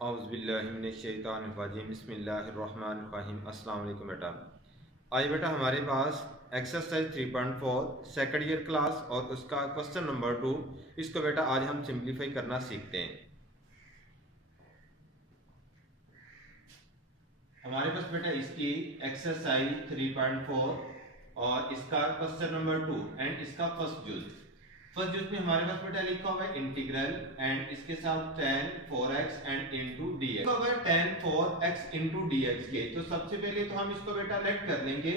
औज़ुबिल्लाहिमिनश्शैतानिर्रजीम बिस्मिल्लाहिर्रहमानिर्रहीम। अस्सलाम वालेकुम बेटा। आज बेटा हमारे पास एक्सरसाइज 3.4 सेकंड ईयर क्लास और उसका क्वेश्चन नंबर 2, इसको बेटा आज हम सिंप्लीफाई करना सीखते हैं। हमारे पास बेटा इसकी एक्सरसाइज 3.4 और इसका क्वेश्चन नंबर 2 एंड इसका फर्स्ट जूज में हमारे पास बेटा लिखा हुआ है इंटीग्रल एंड इसके साथ tan 4x and into dx लिखा हुआ है tan 4x इनटू dx के। तो सबसे पहले तो हम इसको बेटा लेट कर लेंगे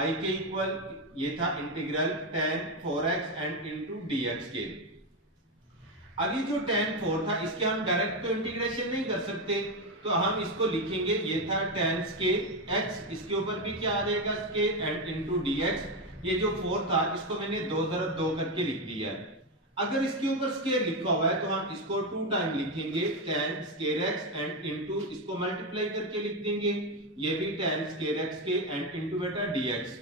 I के इक्वल, ये था integral tan 4x and into dx के। अभी जो tan 4 था इसके हम डायरेक्ट तो इंटीग्रेशन नहीं कर सकते, तो हम इसको लिखेंगे, ये था tan स्केयर x, इसके ऊपर भी क्या आ जाएगा स्केयर एंड इनटू dx। ये जो 4 था इसको मैंने 2 × 2 करके लिख दिया है। अगर इसके ऊपर स्केयर लिखा हुआ है तो हम इसको 2 टाइम लिखेंगे tan square x and into इसको मल्टीप्लाई करके लिख देंगे, ये भी tan स्केयर x के एंड इनटू बेटा dx।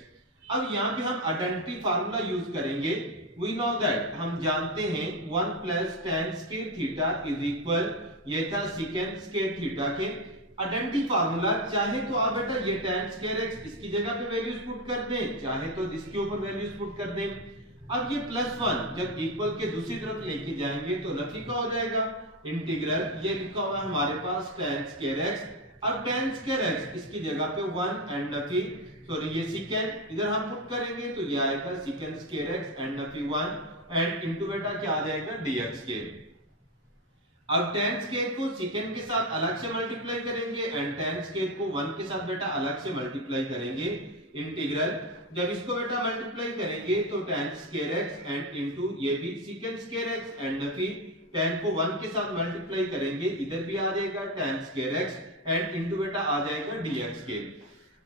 अब यहाँ पे हम आइडेंटिटी फार्मूला यूज करेंगे। वी नो दैट, हम जानते हैं 1 plus tan square theta is equal, ये था सेकंड स्केयर थीटा के। आइडेंटिटी फार्मूला, चाहे तो आप बेटा ये tan स्केयर x इसकी जगह पे वैल्यूज पुट कर दें, चाहे तो इसके ऊपर वैल्यूज पुट कर दें। अब ये +1 जब इक्वल के दूसरी तरफ लेके जाएंगे तो नफी का हो जाएगा। इंटीग्रल ये लिखा हुआ है हमारे पास tan स्केयर x। अब tan स्केयर x इसकी जगह पे 1 एंड नफी, सॉरी ये सेकंड इधर हम पुट करेंगे तो ये आएगा second square x and Nafi 1 and into बेटा क्या आ जाएगा dx के। अब tan स्केयर को सेकंड के साथ अलग से मल्टीप्लाई करेंगे एंड tan स्केयर को 1 के साथ बेटा अलग से मल्टीप्लाई करेंगे। इंटीग्रल जब इसको बेटा मल्टीप्लाई करेंगे तो tan square x and into ये भी second square x and Nafi tan को 1 के साथ मल्टीप्लाई करेंगे, इधर भी आ जाएगा tan square x and into बेटा आ जाएगा dx के।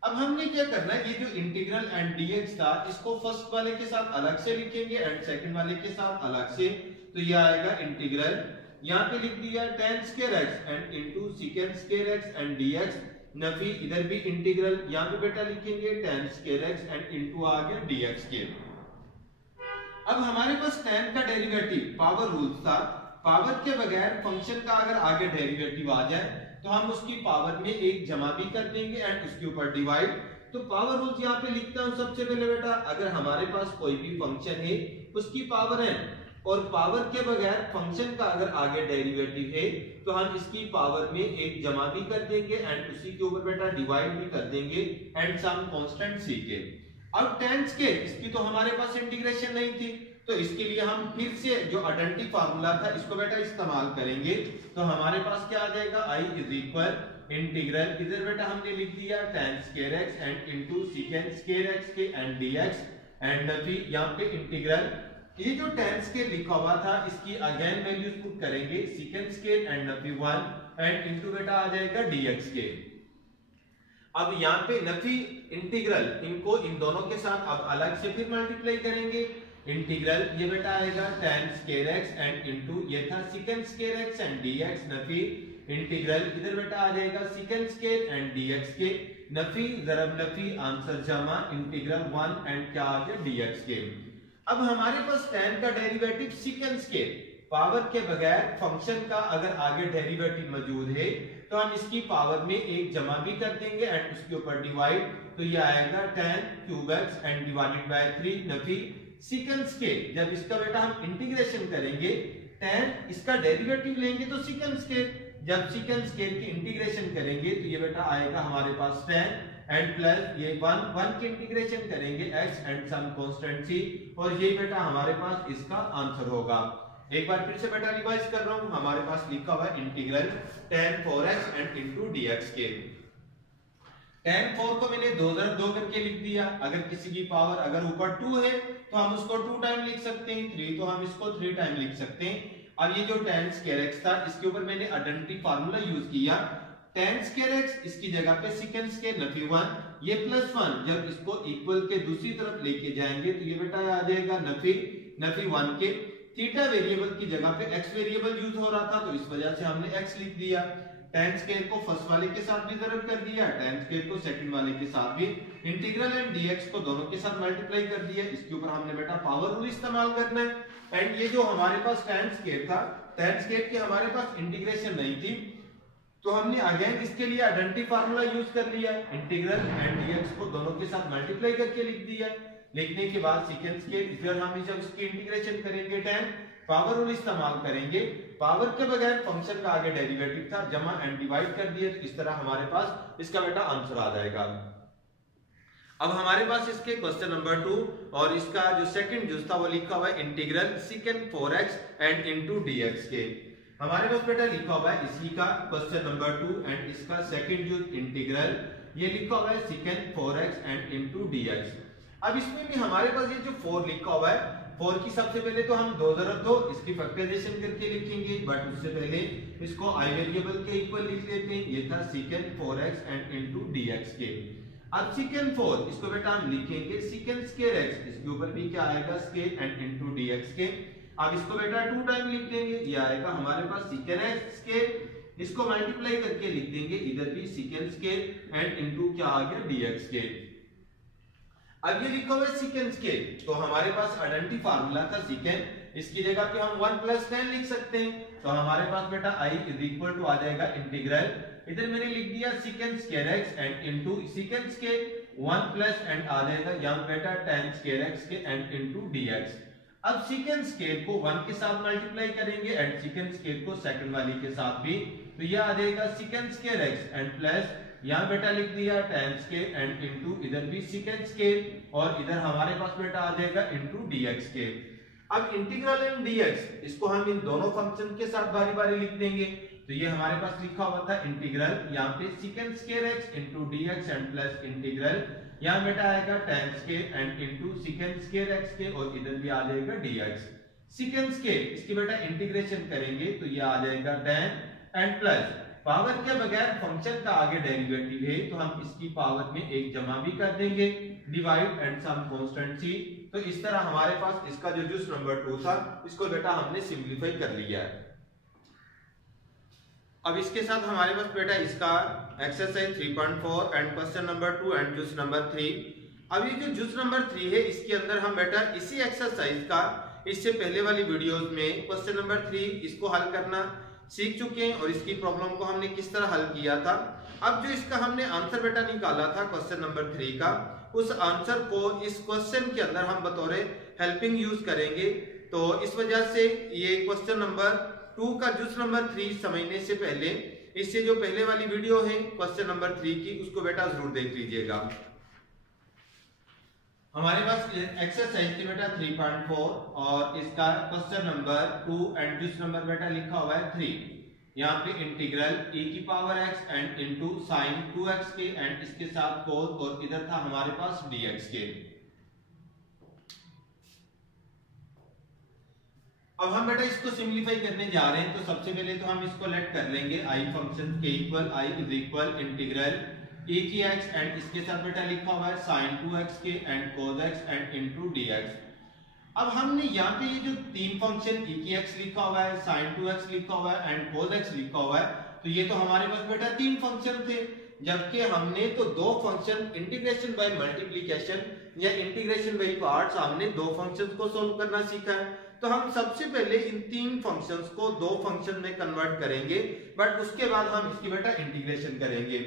अब हमने क्या करना है, ये जो इंटीग्रल एंड dx था इसको फर्स्ट वाले के साथ अलग से लिखेंगे एंड सेकंड वाले के साथ अलग से, तो ये आएगा इंटीग्रल, यहाँ पे लिख दिया tan square x and into secant square x and dx, नफी इधर भी इंटीग्रल, यहाँ पे बेटा लिखेंगे tan square x and into आ गया dx के। अब हमारे पास tan का डेरिवेटिव पावर रूल्स था, पावर के बगैर फंक्शन का अगर आगे डेरिवेटिव आ जाए तो हम उसकी पावर में एक जमा भी कर देंगे एंड उसके ऊपर डिवाइड। तो पावर रूल्स यहाँ पे लिखता हूँ सबसे पहले बेटा, अगर हमारे पास कोई भी फंक्शन है उसकी पावर है और पावर के बगैर फंक्शन का अगर आगे डेरिवेटिव है तो हम इसकी पावर में एक जमा भी कर देंगे एंड उसी के ऊपर बेटा डिवाइड भी कर देंगे एंड सम कांस्टेंट सी के। अब tan स्केयर इसकी तो हमारे पास इंटीग्रेशन नहीं थी, तो इसके लिए हम फिर से जो आइडेंटिटी फार्मूला था इसको बेटा इस्तेमाल करेंगे। तो हमारे पास क्या आ जाएगा, I इज इक्वल इंटीग्रल, इधर बेटा हमने लिख दिया tan square x and into secant square x के एंड dx एंड नफी यहाँ पे इंटीग्रल, ये जो tan स्केयर लिखा हुआ था इसकी अगेन वैल्यूज पुट करेंगे, second square and Nafi 1 and into बेटा आ जाएगा dx के। अब यहाँ पे नफी इंटीग्रल, इनको इन दोनों के साथ अब अलग से फिर मल्टीप्लाई करेंगे। इंटीग्रल ये बेटा आएगा tan square x and into ये था second square x and dx, Nafi integral इधर बेटा आ जाएगा सेकंड स्केयर एंड dx के, नफी जरब नफी आंसर जमा इंटीग्रल 1 एंड क्या आ गया dx के। अब हमारे पास tan का डेरिवेटिव सेकंड स्केयर, पावर के बगैर फंक्शन का अगर आगे डेरिवेटिव मौजूद है तो हम इसकी पावर में एक जमा भी कर देंगे एंड उसके ऊपर डिवाइड, तो ये आएगा tan cube x and divided by 3 Nafi second square. जब इसका बेटा हम इंटीग्रेशन करेंगे, tan इसका डेरिवेटिव लेंगे तो सेकंड स्केयर, जब सेकंड स्केयर की इंटीग्रेशन करेंगे तो ये बेटा आएगा हमारे पास tan एंड प्लस ये 1 की इंटीग्रेशन करेंगे x and some constant c, और ये बेटा हमारे पास इसका आंसर होगा। एक बार फिर से बेटा रिवाइज कर रहा हूं, हमारे पास लिखा हुआ है integral tan 4x and into dx के। tan 4 को मैंने 2 × 2 करके लिख दिया, अगर किसी की पावर अगर ऊपर 2 है तो हम उसको 2 टाइम लिख सकते हैं, 3 तो हम इसको 3 टाइम लिख सकते हैं। अब ये जो tan स्केयर x था इसके ऊपर मैंने आइडेंटिटी फार्मूला यूज किया, tan स्केयर x इसकी जगह पे सेकंड स्केयर नफी 1, ये +1 जब इसको इक्वल के दूसरी तरफ लेके जाएंगे तो ये बेटा आ जाएगा नफी 1 के। थीटा वेरिएबल की जगह पे x वेरिएबल यूज हो रहा था तो इस वजह से हमने x लिख दिया। tan स्केयर को फर्स्ट वाले के साथ भी जरूर कर दिया, tan स्केयर को सेकंड वाले के साथ भी, इंटीग्रल एंड dx को दोनों के साथ मल्टीप्लाई कर दिया। इसके ऊपर हमने बेटा पावर रूल इस्तेमाल करना है एंड ये जो हमारे पास tan स्केयर था, tan स्केयर की हमारे पास इंटीग्रेशन नहीं थी, तो हमने अगेन इसके लिए आइडेंटिटी फार्मूला यूज कर लिया है, इंटीग्रल एंड डीएक्स को दोनों के साथ मल्टीप्लाई करके लिख दिया है। लिखने के बाद सेकंड स्केल फिर हम जब इसकी इंटीग्रेशन करेंगे 10 पावर रूल इस्तेमाल करेंगे, पावर के बगैर फंक्शन का आगे डेरिवेटिव था, जमा एंड डिवाइड कर दिए, तो इस तरह हमारे पास इसका बेटा आंसर आ जाएगा। अब हमारे पास इसके क्वेश्चन नंबर 2 और इसका जो सेकंड जुज था वो लिखा हुआ है integral secant 4x and into dx के। हमारे पास बेटा लिखा हुआ है इसी का क्वेश्चन नंबर 2 एंड इसका सेकंड जुज इंटीग्रल ये लिखा हुआ है secant 4x and into dx। अब इसमें भी हमारे पास ये जो 4 लिखा हुआ है, 4 की सबसे पहले तो हम 2 ज़रब 2 इसकी फैक्टराइजेशन करके लिखेंगे, बट उससे पहले इसको आई वेरिएबल के इक्वल लिख लेते हैं। ये था secant 4x and into dx के। अब secant 4 इसको बेटा हम लिखेंगे secant square x, इसके ऊपर भी क्या आएगा स्केल एंड इनटू dx के। अब इसको बेटा 2 टाइम लिख देंगे, ये आएगा हमारे पास secant x स्केल, इसको मल्टीप्लाई करके लिख देंगे, इधर भी secant स्केल एंड इनटू क्या आ गया dx के। अब ये लिखा हुआ है secant स्केल, तो हमारे पास आइडेंटिटी फार्मूला था secant, इसकी जगह पे हम 1 + 10 लिख सकते हैं, तो हमारे पास बेटा i = आ जाएगा इंटीग्रल, इधर मैंने लिख दिया secant square x and into secant square 1 plus and आ जाएगा यहां बेटा tan square x के एंड इनटू dx। अब secant स्केल को 1 के साथ मल्टीप्लाई करेंगे एंड secant स्केल को सेकंड वाली के साथ भी, तो ये आ जाएगा secant square x and plus यहां बेटा लिख दिया tan स्केल एंड इनटू इधर भी secant स्केल और इधर हमारे पास बेटा आ जाएगा इनटू dx के। अब इंटीग्रल एंड dx इसको हम इन दोनों फंक्शन के साथ बारी-बारी लिख देंगे, तो ये हमारे पास लिखा हुआ था इंटीग्रल, यहाँ पे secant square x into dx and plus integral यहाँ बेटा आएगा tan scale and into secant square x के और इधर भी आ जाएगा dx। secant स्केल इसकी बेटा इंटीग्रेशन करेंगे तो ये आ जाएगा tan एंड प्लस पावर के बगैर फंक्शन का आगे डेरिवेटिव है तो हम इसकी पावर में एक जमा भी कर देंगे, divide and some constant c। तो इस तरह हमारे पास इसका जो जूस नंबर 2 था इसको बेटा हमने सिंपलीफाई कर लिया है। अब इसके साथ हमारे पास बेटा इसका exercise 3.4 and question number 2 and juice number 3। अब ये जो जूस नंबर 3 है इसके अंदर हम बेटा इसी एक्सरसाइज का इससे पहले वाली वीडियोस में क्वेश्चन नंबर 3 इसको हल करना सीख चुके हैं और इसकी प्रॉब्लम को हमने किस तरह हल किया था। अब जो इसका हमने आंसर बेटा निकाला था क्वेश्चन नंबर 3 का, उस आंसर को इस क्वेश्चन के अंदर हम बतौर हेल्पिंग यूज करेंगे, तो इस वजह से ये क्वेश्चन नंबर 2 का जूस नंबर 3 समझने से पहले इससे जो पहले वाली वीडियो है क्वेश्चन नंबर 3 की उसको बेटा जरूर देख लीजिएगा। हमारे पास एक्सरसाइज थी बेटा 3.4 और इसका question number 2 and juice number बेटा लिखा हुआ है 3। यहाँ पे integral e⁻x and into sin 2x के एंड इसके साथ cos और इधर था हमारे पास dx के। अब हम बेटा इसको सिंपलीफाई करने जा रहे हैं, तो सबसे पहले तो हम इसको लेट कर लेंगे i फंक्शन के equal i is equal integral e की x एंड इसके साथ बेटा लिखा हुआ है sin 2x के and cos x and into dx। अब हमने यहाँ पे ये जो तीन फंक्शन e की x लिखा हुआ है, sin 2x लिखा हुआ है एंड cos x लिखा हुआ है, तो ये तो हमारे पास बेटा तीन फंक्शन थे, जबकि हमने तो दो फंक्शन इंटीग्रेशन बाय मल्टीप्लिकेशन या इंटीग्रेशन बाय पार्ट्स हमने दो फंक्शंस को सोल्व करना सीखा है। तो हम सबसे पहले इन तीन फंक्शंस को दो फंक्शन में कन्वर्ट करेंगे, बट उसके बाद हम इसकी बेटा इंटीग्रेशन करेंगे।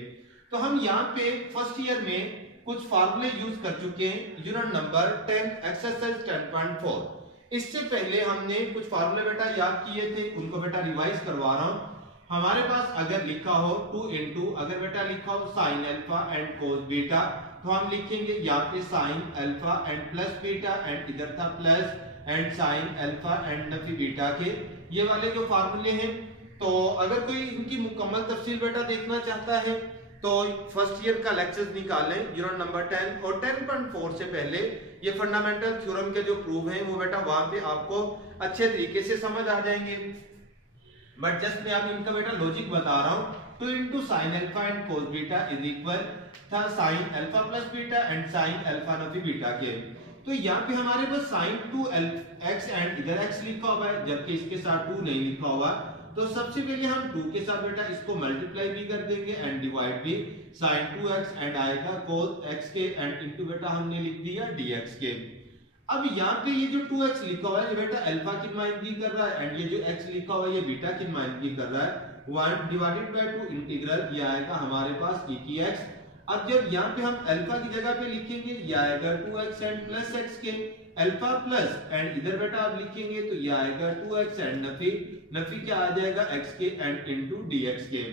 तो हम यहाँ पे फर्स्ट ईयर में कुछ फार्मूले यूज कर चुके हैं, यूनिट नंबर 10 एक्सरसाइज 10.4। इससे पहले हमने कुछ फार्मूले बेटा याद किए थे, उनको बेटा रिवाइज करवा रहा हूँ। हमारे पास अगर लिखा हो 2 इंटू अगर बेटा लिखा हो sign alpha and cos beta, तो हम लिखेंगे यहाँ पे sign alpha and plus beta and इधर था plus and sine alpha and Nafi beta के, ये वाले जो फार्मूले हैं। तो अगर कोई इनकी मुकम्मल तफसील बेटा देखना चाहता है तो फर्स्ट ईयर का लेक्चर्स निकालें यूनिट नंबर 10 और 10.4 से पहले ये फंडामेंटल थ्योरम के जो प्रूफ हैं वो बेटा वहां पे आपको अच्छे तरीके से समझ आ जाएंगे। बट जस्ट मैं अब इनका बेटा लॉजिक बता रहा हूँ। 2 into sine alpha and cos beta is equal था sine alpha plus beta and sine alpha नफी बीटा के। तो यहाँ पे हमारे पास साइन 2x एंड इधर x लिखा हुआ है, जबकि इसके साथ 2 नहीं लिखा हुआ। तो सबसे पहले हम 2 के साथ बेटा इसको मल्टीप्लाई भी कर देंगे एंड डिवाइड भी, sin 2x एंड आएगा cos x के एंड इनटू बेटा हमने लिख दिया dx के। अब यहाँ पे ये जो 2x लिखा हुआ है ये बेटा अल्फा की नुमाइंदगी कर रहा है एंड ये जो x लिखा हुआ है ये बीटा की नुमाइंदगी कर रहा है। 1 डिवाइडेड बाय 2 इंटीग्रल ये आएगा हमारे पास e की x। अब जब यहाँ पे हम अल्फा की जगह पे लिखेंगे ये आएगा 2x एंड प्लस x के अल्फा प्लस एंड इधर बेटा आप लिखेंगे तो ये आएगा 2x एंड नफी क्या आ जाएगा x के एंड इनटू dx के।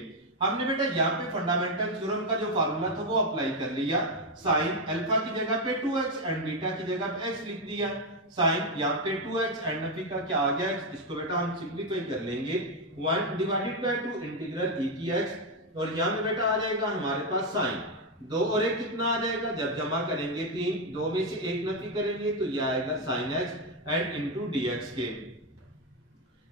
हमने बेटा यहाँ पे फंडामेंटल थ्योरम का जो फार्मूला था वो अप्लाई कर लिया। साइन अल्फा की जगह पे 2x एंड बीटा की जगह पे x लिख दिया। साइन यहाँ पे 2x एंड नफी का क्या आ गया x, इसको बेटा हम सिंपलीफाई कर लेंगे 1 डिवाइडेड बाय 2 इंटीग्रल e की x और यहाँ पे बेटा आ जाएगा हमारे पास साइन 2 और 1 कितना आ जाएगा, जब जमा करेंगे 3, 2 में से 1 नफी करेंगे तो ये आएगा sin x and into dx के।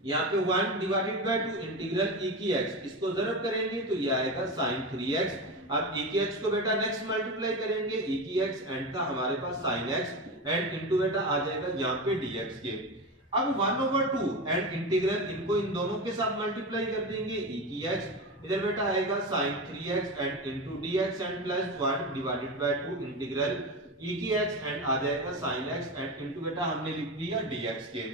यहाँ पे 1 डिवाइडेड बाय 2 इंटीग्रल e की x इसको जरब करेंगे तो ये आएगा sin 3x। अब e की x को बेटा नेक्स्ट मल्टीप्लाई करेंगे e की x एंड था हमारे पास sin x एंड इनटू बेटा आ जाएगा यहाँ पे dx के। अब 1/2 एंड इंटीग्रल इनको इन दोनों के साथ मल्टीप्लाई कर देंगे e की x, इधर बेटा आएगा sin 3x and into dx and plus 1 divided bye 2 integral e की x एंड आ जाएगा sin x एंड इनटू बेटा हमने लिख दिया dx के।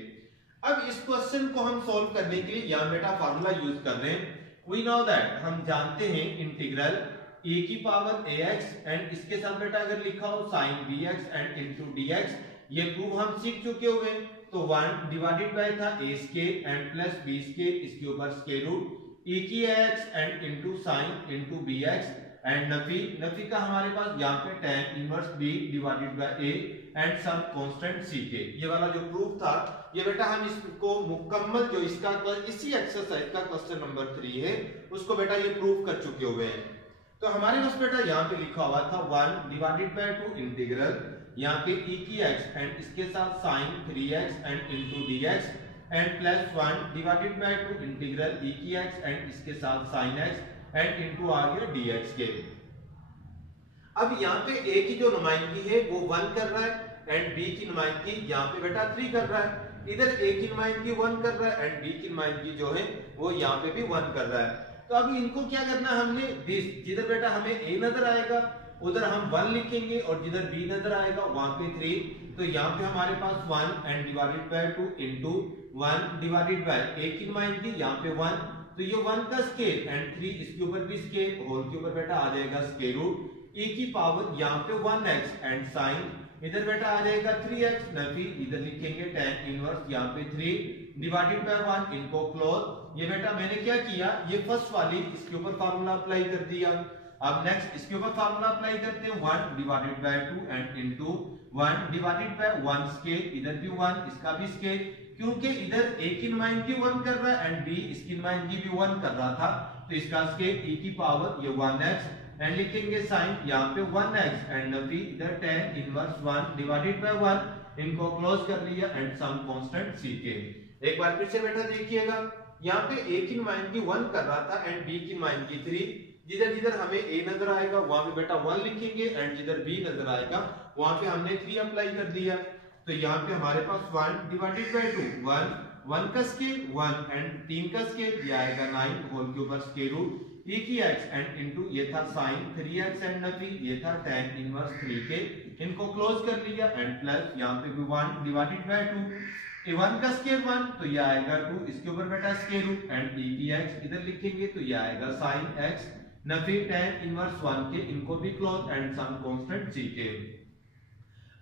अब इस क्वेश्चन को हम सॉल्व करने के लिए यहाँ बेटा फार्मूला यूज कर रहे हैं। वी नो दैट हम जानते हैं इंटीग्रल e की पावर ax एंड इसके साथ बेटा अगर लिखा हो sin bx and into dx, ये प्रूव हम सीख चुके हुए। तो 1 डिवाइडेड बाय था a square and plus b square इसके ऊपर स्क्वायर रूट e की x and into sin into bx and नफी का हमारे पास यहाँ पे tan inverse b divided by a and some constant c के। ये वाला जो प्रूफ था ये बेटा हम इसको मुकम्मल जो इसका इसी एक्सरसाइज का क्वेश्चन नंबर 3 है उसको बेटा ये प्रूव कर चुके हुए हैं। तो हमारे पास बेटा यहाँ पे लिखा हुआ था 1 डिवाइडेड बाय 2 इंटीग्रल यहाँ पे e की x एंड इसके साथ sin 3x and into dx and plus 1 divided bye 2 integral e की x एंड इसके साथ sin x एंड इनटू आ गया dx के। अब यहाँ पे a की जो नुमाइंदगी है वो 1 कर रहा है एंड b की नुमाइंदगी यहाँ पे बेटा 3 कर रहा है। इधर a की नुमाइंदगी 1 कर रहा है एंड b की नुमाइंदगी जो है वो यहाँ पे भी 1 कर रहा है। तो अभी इनको क्या करना है हमने, जिधर बेटा हमें a नजर आएगा उधर हम 1 लिखेंगे और जिधर b नजर आएगा वहां पे 3। तो यहाँ पे हमारे पास 1 and divided by 2 into 1 divided by a की नुमाइंदगी यहाँ पे 1, तो ये 1 का स्क्वायर एंड 3 इसके ऊपर भी स्क्वायर होल के ऊपर बेटा आ जाएगा स्क्वायर रूट e की पावर यहाँ पे 1x एंड साइन इधर बेटा आ जाएगा 3x नफी इधर लिखेंगे tan इनवर्स यहाँ पे 3 डिवाइडेड बाय 1 इनको क्लोज। ये बेटा मैंने क्या किया, ये फर्स्ट वाली इसके ऊपर फार्मूला अप्लाई कर दिया। अब नेक्स्ट इसके ऊपर फार्मूला अप्लाई करते हैं 1 divided bye 2 and into 1 divided bye 1 square इधर भी 1 इसका भी स्क्वायर, क्योंकि इधर a की नुमाइंदगी 1 कर रहा है एंड b इसकी नुमाइंदगी भी 1 कर रहा था तो इसका स्क्वायर e की पावर ये 1x एंड लिखेंगे साइन यहाँ पे 1x एंड नफी इधर tan इनवर्स 1 डिवाइडेड बाय 1 इनको क्लोज कर लिया एंड सम कांस्टेंट c के। एक बार फिर से बेटा देखिएगा, यहाँ पे a की नुमाइंदगी 1 कर रहा था एंड b की नुमाइंदगी 3, जिधर जिधर हमें a नजर आएगा वहां पे बेटा 1 लिखेंगे एंड जिधर b नजर आएगा वहां पे हमने 3 अप्लाई कर दिया। तो यहाँ पे हमारे पास 1 डिवाइडेड बाय 2 1 का स्क्वायर 1 एंड 3 का स्क्वायर ये आएगा 9 होल के ऊपर स्क्वायर रूट e की x एंड इनटू ये था sin 3x एंड नफी ये था tan इनवर्स 3 के, इनको क्लोज कर लिया एंड प्लस यहाँ पे भी 1 डिवाइडेड बाय 2 1 का स्क्वायर 1 तो ये आएगा 2 इसके ऊपर बेटा स्क्वायर रूट एंड e की x इधर लिखेंगे तो ये आएगा sin x नफी tan इनवर्स 1 के, इनको भी close and some constant c के।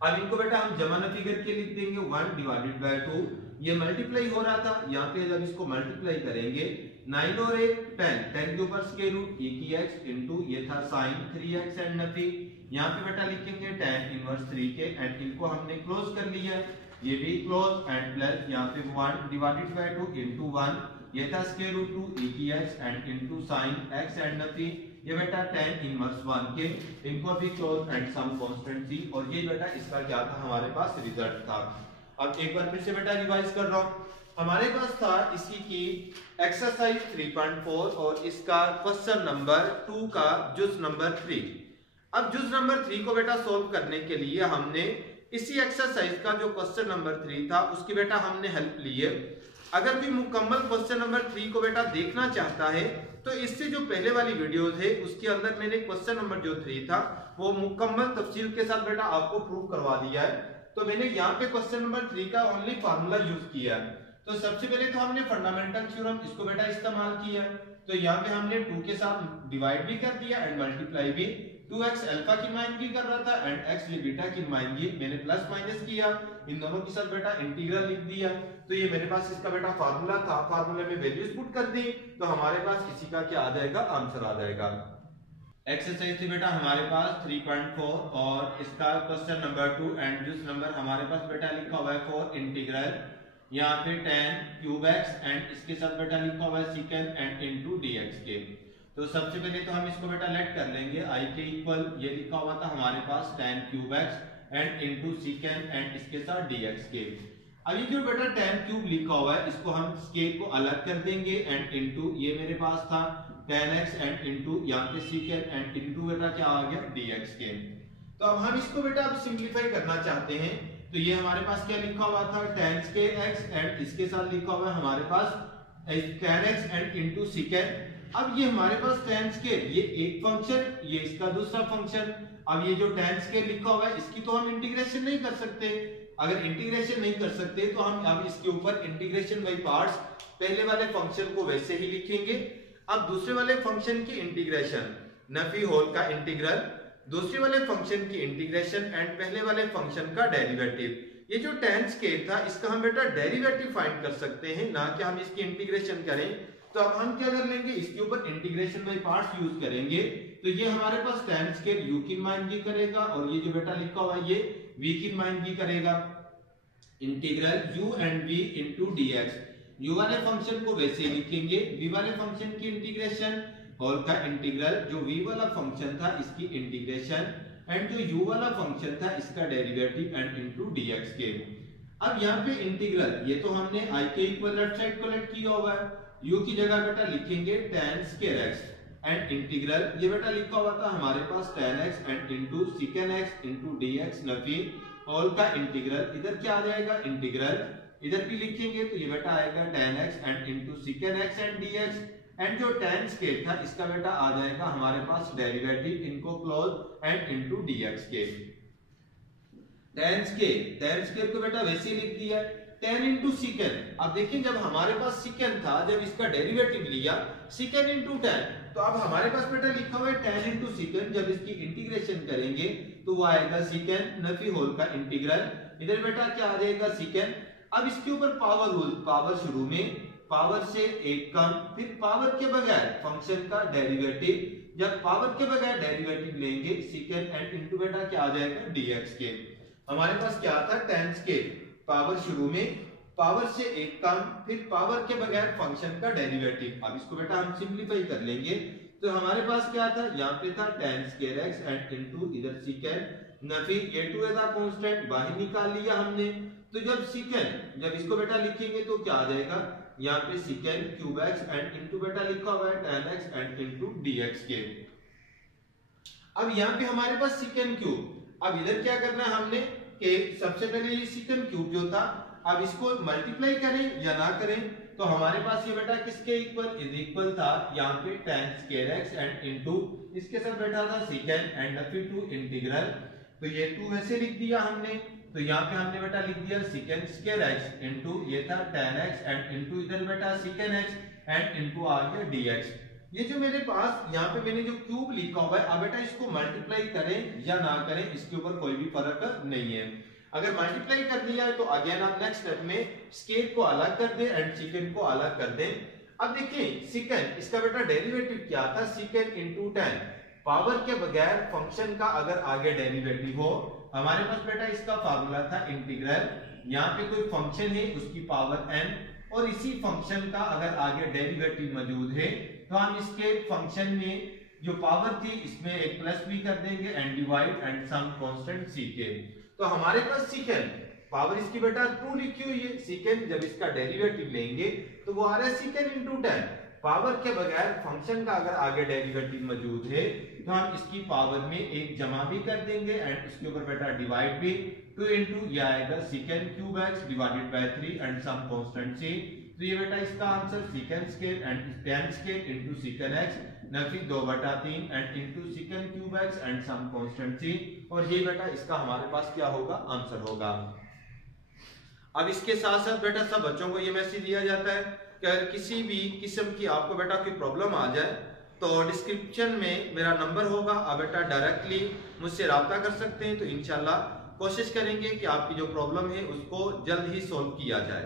अब इनको बेटा हम जमा नफी करके लिख देंगे 1 डिवाइडेड बाय 2, ये मल्टीप्लाई हो रहा था यहाँ पे जब इसको मल्टीप्लाई करेंगे 9 और 1 10 के ऊपर स्क्वायर रूट e की x इनटू ये था sin 3x एंड नफी यहाँ पे बेटा लिखेंगे tan इनवर्स 3 के एंड इनको हमने क्लोज कर लिया ये भी क्लोज एंड प्लस यहाँ पे 1 डिवाइडेड बाय 2 इनटू 1 ये था स्क्वायर रूट 2 e की x and into sin x and नफी ये बेटा tan इनवर्स 1 के, इनको भी close and some constant c और ये बेटा इसका क्या था हमारे पास रिजल्ट था। अब एक बार फिर से बेटा रिवाइज कर रहा हूँ, हमारे पास था इसी की एक्सरसाइज 3.4 और इसका क्वेश्चन नंबर 2 का जुज नंबर 3। अब जुज नंबर 3 को बेटा सोल्व करने के लिए हमने इसी एक्सरसाइज का जो क्वेश्चन नंबर 3 था उसकी बेटा हमने हेल्प ली है। अगर कोई मुकम्मल क्वेश्चन नंबर 3 को बेटा देखना चाहता है तो इससे जो पहले वाली वीडियोस है उसके अंदर मैंने क्वेश्चन नंबर जो 3 था वो मुकम्मल तफसील के साथ बेटा आपको प्रूव करवा दिया है। तो मैंने यहाँ पे क्वेश्चन नंबर 3 का ओनली फार्मूला यूज किया है। तो सबसे पहले तो हमने फंडामेंटल थ्योरम इसको बेटा इस्तेमाल किया। तो यहाँ पे हमने 2 के साथ डिवाइड भी कर दिया एंड मल्टीप्लाई भी। 2x अल्फा की नुमाइंदगी कर रहा था एंड x ये बीटा की नुमाइंदगी, मैंने प्लस माइनस किया, इन दोनों के साथ बेटा इंटीग्रल लिख दिया। तो ये मेरे पास इसका बेटा फार्मूला था, फार्मूले में वैल्यूज पुट कर दी, तो हमारे पास इसी का क्या आ जाएगा, आंसर आ जाएगा। एक्सरसाइज थी बेटा हमारे पास 3.4 और इसका क्वेश्चन नंबर 2 एंड जिस नंबर हमारे पास बेटा लिखा हुआ है फॉर इंटीग्रल यहाँ पे tan क्यूब x एंड इसके साथ बेटा लिखा हुआ है secant एंड इनटू dx के। तो सबसे पहले तो हम इसको बेटा लेट कर लेंगे, i के इक्वल ये लिखा हुआ था हमारे पास tan cube x and into secant and इसके साथ dx के। अब ये जो बेटा tan क्यूब लिखा हुआ है इसको हम स्केल को अलग कर देंगे एंड इनटू ये मेरे पास था tan x एंड इनटू यहाँ पे secant एंड इनटू बेटा क्या आ गया dx के। तो अब हम इसको बेटा अब सिंपलीफाई करना चाहते हैं, तो ये हमारे पास क्या लिखा हुआ था tan स्क्वायर x एंड इसके साथ लिखा हुआ है हमारे पास tan x and into secant। अब ये हमारे पास tan स्क्वायर ये एक फंक्शन, ये इसका दूसरा फंक्शन। अब ये जो tan स्क्वायर लिखा हुआ है इसकी तो हम इंटीग्रेशन नहीं कर सकते, अगर इंटीग्रेशन नहीं कर सकते तो हम अब इसके ऊपर इंटीग्रेशन बाय पार्ट्स, पहले वाले फंक्शन को वैसे ही लिखेंगे। अब दूसरे वाले फंक्शन की इंटीग्रेशन, नफी होल का इंटीग्रल, दूसरे वाले फंक्शन की इंटीग्रेशन एंड पहले वाले फंक्शन का डेरिवेटिव। ये जो tan स्क्वायर था इसका हम बेटा डेरिवेटिव फाइंड कर सकते हैं, ना कि हम इसकी इंटीग्रेशन करें। तो अब हम क्या कर लेंगे, इसके ऊपर इंटीग्रेशन बाय पार्ट्स यूज करेंगे। तो ये हमारे पास tan स्क्वायर u की नुमाइंदगी करेगा और ये जो बेटा लिखा हुआ है ये v की नुमाइंदगी करेगा। Integral u and v into dx, u वाले फंक्शन को वैसे ही लिखेंगे, v वाले फंक्शन की इंटीग्रेशन और का इंटीग्रल, जो v वाला फंक्शन था इसकी इंटीग्रेशन एंड जो u वाला फंक्शन था इसका डेरिवेटिव एंड इनटू dx के। अब यहाँ पे इंटीग्रल, ये तो हमने i के इक्वल लेफ्ट साइड को लेट किया हुआ है, u की जगह बेटा लिखेंगे tan square x and integral, ये बेटा लिखा हुआ था हमारे पास tan x and into secant x into dx Nafi all का इंटीग्रल, इधर क्या आ जाएगा इंटीग्रल, इधर भी लिखेंगे तो ये बेटा आएगा tan x and into secant x and dx and जो tan स्क्वायर था इसका बेटा आ जाएगा हमारे पास डेरिवेटिव इनको क्लोज एंड इनटू dx के। tan स्क्वायर को बेटा वैसे ही लिख दिया tan इनटू secant। अब देखिए जब हमारे पास secant था, जब इसका डेरिवेटिव लिया secant इनटू tan, तो अब हमारे पास बेटा लिखा हुआ है tan इनटू secant, जब इसकी इंटीग्रेशन करेंगे तो वो आएगा secant नफी होल का इंटीग्रल, इधर बेटा क्या आ जाएगा secant। अब इसके ऊपर पावर रूल, पावर शुरू में पावर से एक कम, फिर पावर के बगैर फंक्शन का डेरिवेटिव, जब पावर के बगैर डेरिवेटिव लेंगे secant एंड इनटू बेटा क्या आ जाएगा dx के। हमारे पास क्या था tan स्क्वायर, पावर शुरू में पावर से एक कम, फिर पावर के बगैर फंक्शन का डेरिवेटिव। अब इसको बेटा हम सिंपलीफाई कर लेंगे, तो हमारे पास क्या था, यहाँ पे था tan square x and into इधर secant नफी ये 2 था कांस्टेंट, बाहर निकाल लिया हमने। तो जब secant, जब इसको बेटा लिखेंगे तो क्या आ जाएगा, यहाँ पे secant cube x and into बेटा लिखा हुआ है tan x and into dx के। अब यहाँ पे हमारे पास secant क्यूब, अब इधर क्या करना है हमने कि सबसे पहले ये secant क्यूब जो था, अब इसको मल्टीप्लाई करें या ना करें, तो हमारे पास ये बेटा किसके इक्वल, इज इक्वल था यहाँ पे tan square x and into इसके साथ बैठा था secant एंड नफी टू इंटीग्रल, तो ये 2 वैसे लिख दिया हमने। तो यहाँ पे हमने बेटा लिख दिया secant स्क्वायर x इनटू ये था tan x एंड इनटू इधर बेटा secant x एंड इनटू आ गया dx। ये जो मेरे पास यहाँ पे मैंने जो क्यूब लिखा हुआ है, अब बेटा इसको मल्टीप्लाई करें या ना करें इसके ऊपर कोई भी फर्क नहीं है। अगर मल्टीप्लाई कर दिया है तो अगेन आप नेक्स्ट स्टेप में स्केल को अलग कर दें एंड secant को अलग कर दें। अब देखिए secant, इसका बेटा डेरिवेटिव क्या था, secant इनटू tan, पावर के बगैर फंक्शन का अगर आगे डेरिवेटिव हो, हमारे पास बेटा इसका फार्मूला था इंटीग्रल, यहाँ पे कोई फंक्शन है उसकी पावर n और इसी फंक्शन का अगर आगे डेरिवेटिव मौजूद है तो हम इसके फंक्शन में जो पावर थी इसमें एक प्लस भी कर देंगे and divide and some constant c के। तो हमारे पास secant, पावर इसकी बेटा 2 लिखी हुई है, secant जब इसका डेरिवेटिव लेंगे तो वो आ रहा है secant इनटू tan, पावर के बगैर फंक्शन का अगर आगे डेरिवेटिव मौजूद है तो हम इसकी पावर में एक जमा भी कर देंगे एंड इसके ऊपर बेटा डिवाइड भी, 2 इनटू ये आएगा secant cube x divided by 3 and some constant c। तो ये बेटा इसका answer secant square and tan square into secant x नफी 2/3 and into secant cube x and some constant c, और ये बेटा इसका हमारे पास क्या होगा, आंसर होगा। अब इसके साथ साथ बेटा सब बच्चों को ये मैसेज दिया जाता है किसी भी किस्म की आपको बेटा कोई प्रॉब्लम आ जाए तो डिस्क्रिप्शन में मेरा नंबर होगा, आप बेटा डायरेक्टली मुझसे रब्ता कर सकते हैं। तो इंशाल्लाह कोशिश करेंगे कि आपकी जो प्रॉब्लम है उसको जल्द ही सॉल्व किया जाए।